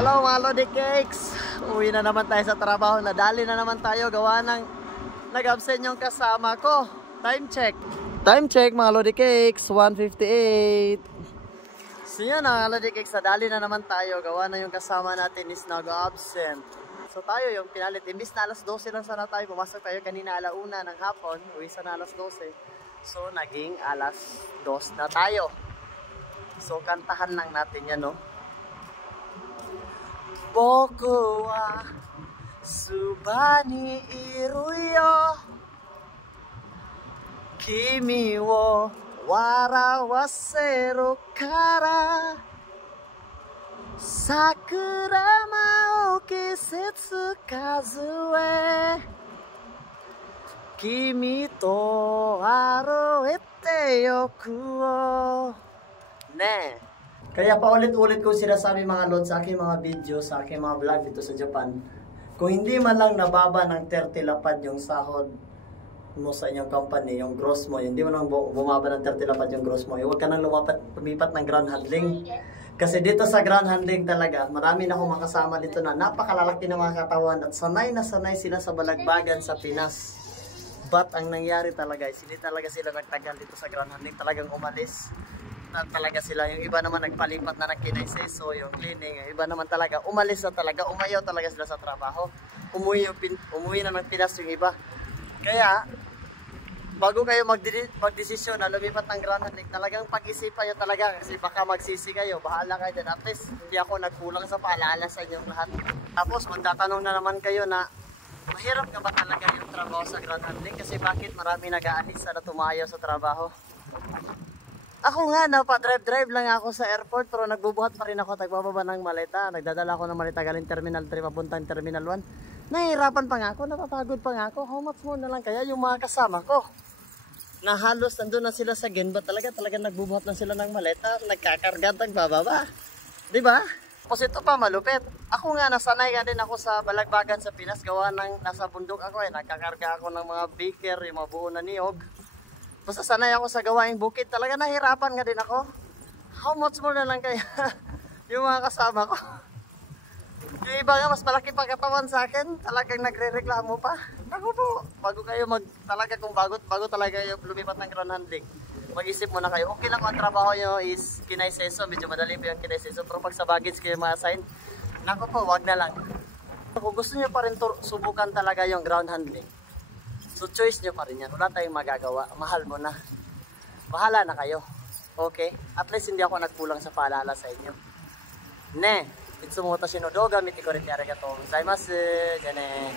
Hello mga Lodi Cakes! Uwi na naman tayo sa trabaho. Nadali na naman tayo. Gawa ng nag-absent yung kasama ko. Time check. Time check mga Lodi Cakes. 1:58. So yun mga Lodi Cakes. Nadali na naman tayo. Gawa na yung kasama natin is nag-absent. So tayo yung pinalit. Imbis na alas 12 lang sana tayo. Pumasok tayo kanina alauna ng hapon. Uwi sana alas 12. So naging alas 2 na tayo. So kantahan lang natin yan, no? 僕はそばにいるよ君を笑わせるから桜舞う季節数え君と歩いてよくねえKaya paulit-ulit ko sinasabi mga lord sa aking mga video, sa aking mga vlog dito sa Japan. Kung hindi man lang nababa ng 30 lapad yung sahod mo sa inyong company, yung gross mo, hindi mo lang bumaba ng 30 lapad yung gross mo, huwag ka nang lumipat ng ground handling. Kasi dito sa ground handling talaga, marami na akong makasama dito na napakalalaki ng mga katawan at sanay na sanay sila sa balagbagan sa Pinas. But ang nangyari talaga, hindi talaga sila nagtagal dito sa ground handling, talagang umalis. Na talaga sila, yung iba naman nagpalipat na ng kinaiseso, yung cleaning, yung iba naman talaga umalis na talaga, umayaw talaga sila sa trabaho, umuwi na ng Pinas yung iba. Kaya bago kayo magdesisyon na lumipat ng ground handling, talagang pag-isipan nyo talaga kasi baka magsisi kayo, bahala kayo din. At least hindi ako nagkulang sa paalala sa inyong lahat. Tapos magtatanong na naman kayo na mahirap ka ba talaga yung trabaho sa ground handling, kasi bakit marami nag-aalis na tumayo sa trabaho. Ako nga, pa-drive lang ako sa airport, pero nagbubuhat pa rin ako, nagbababa ng maleta. Nagdadala ako ng maleta galing Terminal 3 papuntang Terminal 1. Nahihirapan pa nga ako, napapagod pa nga ako. How much more na lang kaya yung mga kasama ko? Na halos nandun na sila sa Genba, talaga nagbubuhat na sila ng maleta, nagkakarga, nagbababa. Diba? Tapos ito pa, malupit. Ako nga, nasanay ka din ako sa balagbagan sa Pinas, gawa ng nasa bundok ako nagkakarga ako ng mga beaker, yung mga buo na niyog. Basta sanay ako sa gawaing bukid. Talaga nahirapan nga din ako. How much more na lang kaya yung mga kasama ko. Yung iba nga mas malaki pa katawan sa akin. Talagang nagre-reklamo pa. Naku po, bago kayo kung bago talaga yung lumipat ng ground handling, mag-isip muna kayo. Okay lang kung ang trabaho nyo is kinaiseso. Medyo madali pa yung kinaiseso. Pero pag sa baggage kayo ma-assign, naku po, wag na lang. Kung gusto nyo pa rin subukan talaga yung ground handling, so choice nyo pa rin yan. Wala tayong magagawa. Mahal mo na. Bahala na kayo. Okay? At least hindi ako nagkulang sa paalala sa inyo. Ne! Itsumo watashi no douga mite kurete arigatou gozaimasu. Jane!